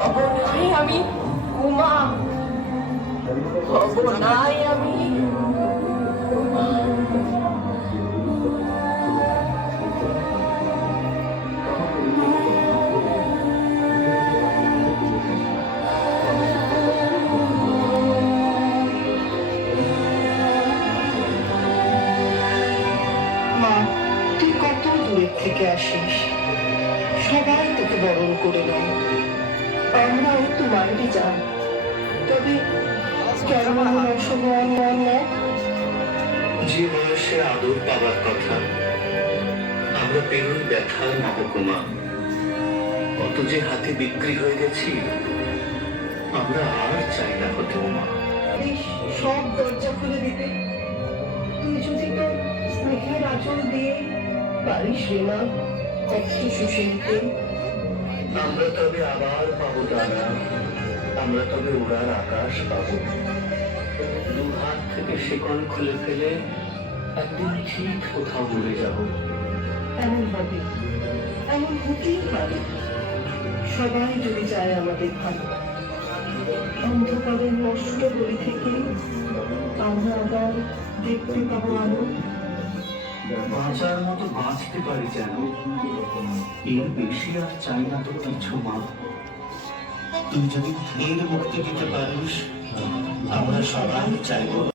নাই আমি উমা, নাই আমি উমা। মা, তুই কত দূরের থেকে আসিস, সবাই তোকে বরণ করে নেয়, আমরাও তোমারই যান। তবে কেমন অসমান নেয়? যে বয়সে আদর পাবার কথা আমরা পেরোই ব্যথার মহকুমা, কত যে হাতে বিক্রি হয়ে গেছি, আমরা আর চাই না হতে মা। সব দরজা খুলে দিতে তুই যদি তোর স্নেহের আঁচল দিয়ে পারিস রে মা, একটু শুষে দিতে। আমরা তবে আবার পাবো তারা, আমরা তবে উড়ার আকাশ পাবো। দু হাত থেকে শিকল খুলে ফেলে একদিন ঠিক কোথাও উড়ে যাবো। এমন হবে, এমন হতেই পারে। সবাই যদি চায় আমাদের ভালো, অন্ধকারের নষ্ট গলি থেকে আমরা আবার দেখতে পাবো আলো। বাঁচার মতো বাঁচতে পারি যেন, এর বেশি আর চাই না তো কিছু মা। তুই যদি এর মুক্তি দিতে পারিস, আমরা সবাই চাইবো।